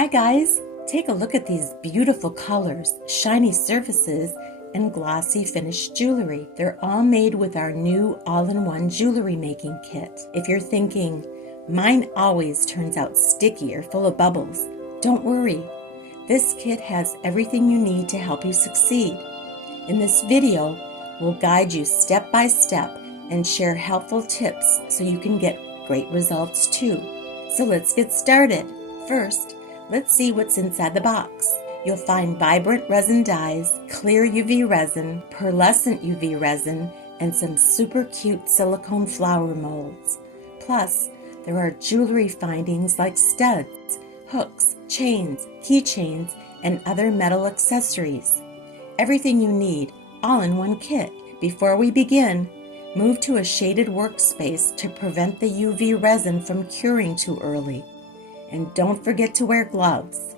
Hi guys, take a look at these beautiful colors, shiny surfaces, and glossy finished jewelry. They're all made with our new all-in-one jewelry making kit. If you're thinking, mine always turns out sticky or full of bubbles, don't worry. This kit has everything you need to help you succeed. In this video, we'll guide you step by step and share helpful tips so you can get great results too. So let's get started. First, let's see what's inside the box. You'll find vibrant resin dyes, clear UV resin, pearlescent UV resin, and some super cute silicone flower molds. Plus, there are jewelry findings like studs, hooks, chains, keychains, and other metal accessories. Everything you need, all in one kit. Before we begin, move to a shaded workspace to prevent the UV resin from curing too early. And don't forget to wear gloves.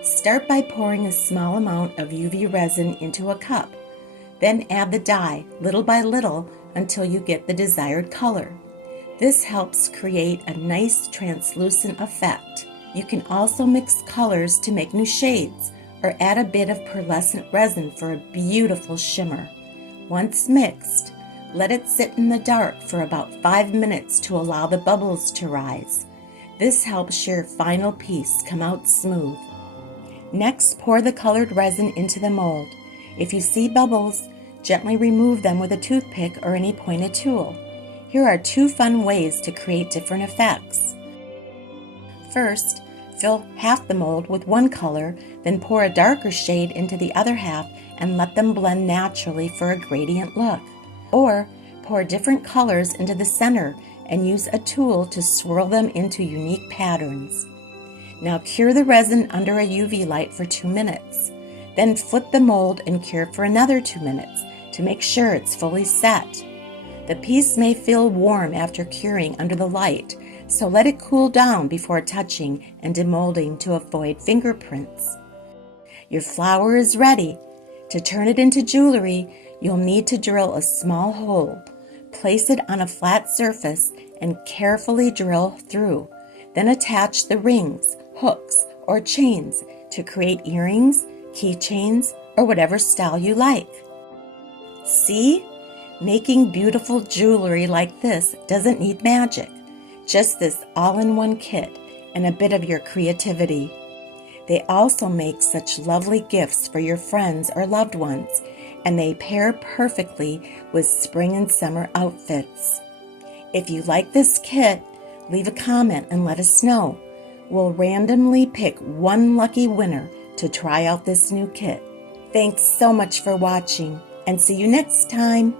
Start by pouring a small amount of UV resin into a cup. Then add the dye little by little until you get the desired color. This helps create a nice translucent effect. You can also mix colors to make new shades or add a bit of pearlescent resin for a beautiful shimmer. Once mixed, let it sit in the dark for about 5 minutes to allow the bubbles to rise. This helps your final piece come out smooth. Next, pour the colored resin into the mold. If you see bubbles, gently remove them with a toothpick or any pointed tool. Here are 2 fun ways to create different effects. First, fill half the mold with one color, then pour a darker shade into the other half and let them blend naturally for a gradient look. Or, pour different colors into the center and use a tool to swirl them into unique patterns. Now cure the resin under a UV light for 2 minutes. Then flip the mold and cure for another 2 minutes to make sure it's fully set. The piece may feel warm after curing under the light, so let it cool down before touching and demolding to avoid fingerprints. Your flower is ready. To turn it into jewelry, you'll need to drill a small hole. Place it on a flat surface and carefully drill through. Then attach the rings, hooks, or chains to create earrings, keychains, or whatever style you like. See? Making beautiful jewelry like this doesn't need magic. Just this all-in-one kit and a bit of your creativity. They also make such lovely gifts for your friends or loved ones, and they pair perfectly with spring and summer outfits. If you like this kit, leave a comment and let us know. We'll randomly pick one lucky winner to try out this new kit. Thanks so much for watching, and see you next time.